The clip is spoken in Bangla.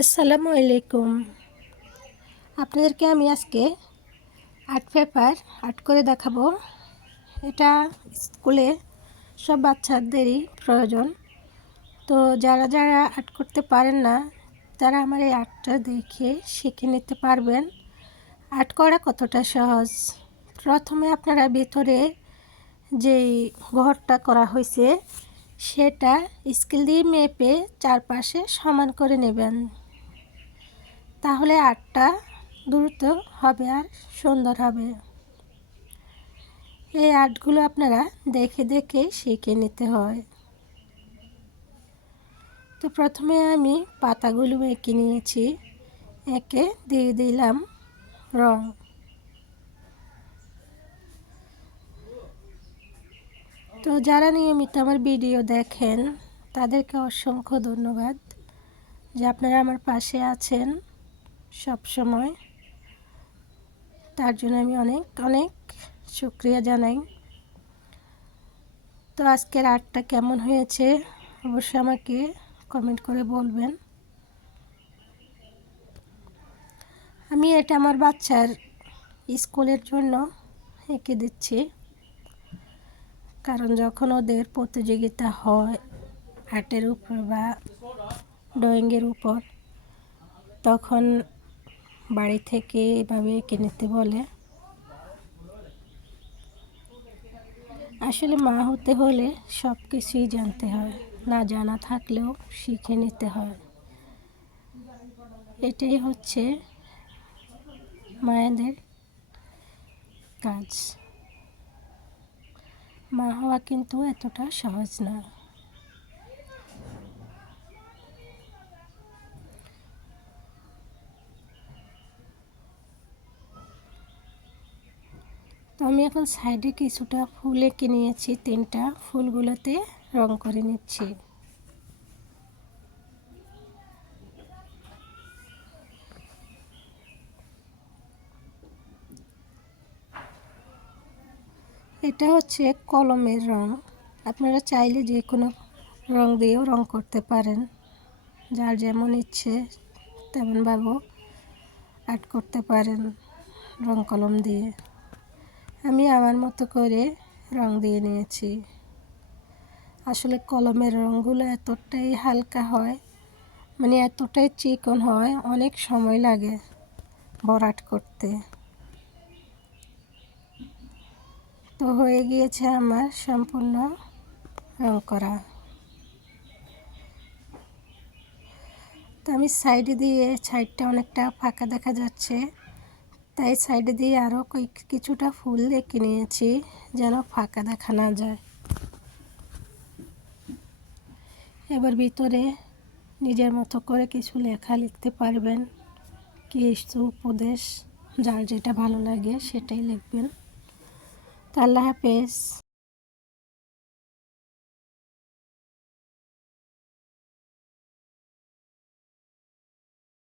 আসসালামু আলাইকুম। আপনাদেরকে আমি আজকে আর্ট পেপার আর্ট করে দেখাবো। এটা স্কুলে সব বাচ্চাদেরই প্রয়োজন। তো যারা যারা আর্ট করতে পারেন না তারা আমার এই আর্টটা দেখে শিখে নিতে পারবেন আর্ট করা কতটা সহজ। প্রথমে আপনারা ভিতরে যেই ঘরটা করা হয়েছে সেটা স্কেল দিয়ে মেপে চারপাশে সমান করে নেবেন, তাহলে আর্টটা দ্রুত হবে আর সুন্দর হবে। এই আর্টগুলো আপনারা দেখে দেখে শিখে নিতে হয়। তো প্রথমে আমি পাতাগুলো এঁকে নিয়েছি, এঁকে দিয়ে দিলাম রং। তো যারা নিয়মিত আমার ভিডিও দেখেন তাদেরকে অসংখ্য ধন্যবাদ যে আপনারা আমার পাশে আছেন সব সময়। তার জন্য আমি অনেক অনেক শুকরিয়া জানাই। তো আজকের আর্টটা কেমন হয়েছে অবশ্যই আমাকে কমেন্ট করে বলবেন। আমি এটা আমার বাচ্চার স্কুলের জন্য এঁকে দিচ্ছি, কারণ যখন ওদের প্রতিযোগিতা হয় আর্টের উপর বা ড্রয়িংয়ের উপর, তখন বাড়ি থেকে এভাবে এঁকে নিতে বলে। আসলে মা হতে হলে সব কিছুই জানতে হয়, না জানা থাকলেও শিখে নিতে হয়। এটাই হচ্ছে মায়েদের কাজ। মা হওয়া কিন্তু এতটা সহজ না। তো আমি এখন সাইডে কিছুটা ফুল এঁকে নিয়েছি, 3টা ফুলগুলোতে রং করে নিচ্ছি। এটা হচ্ছে কলমের রং। আপনারা চাইলে যে কোনো রং দিয়েও রং করতে পারেন, যার যেমন ইচ্ছে তেমনভাবেও আর্ট করতে পারেন রং কলম দিয়ে। আমি আমার মতো করে রং দিয়ে নিয়েছি। আসলে কলমের রঙগুলো এতটাই হালকা হয়, মানে এতটাই চিকন হয়, অনেক সময় লাগে ভরাট করতে। তো হয়ে গিয়েছে আমার সম্পূর্ণ রং করা। তো আমি সাইডে দিয়ে, সাইডটা অনেকটা ফাঁকা দেখা যাচ্ছে, তাই সাইডে দিয়ে আরও কিছুটা ফুল এঁকে নিয়েছি যেন ফাঁকা দেখা না যায়। এবার ভিতরে নিজের মতো করে কিছু লেখা লিখতে পারবেন, কিছু উপদেশ, যার যেটা ভালো লাগে সেটাই লিখবেন। তো আল্লাহ হাফেজ।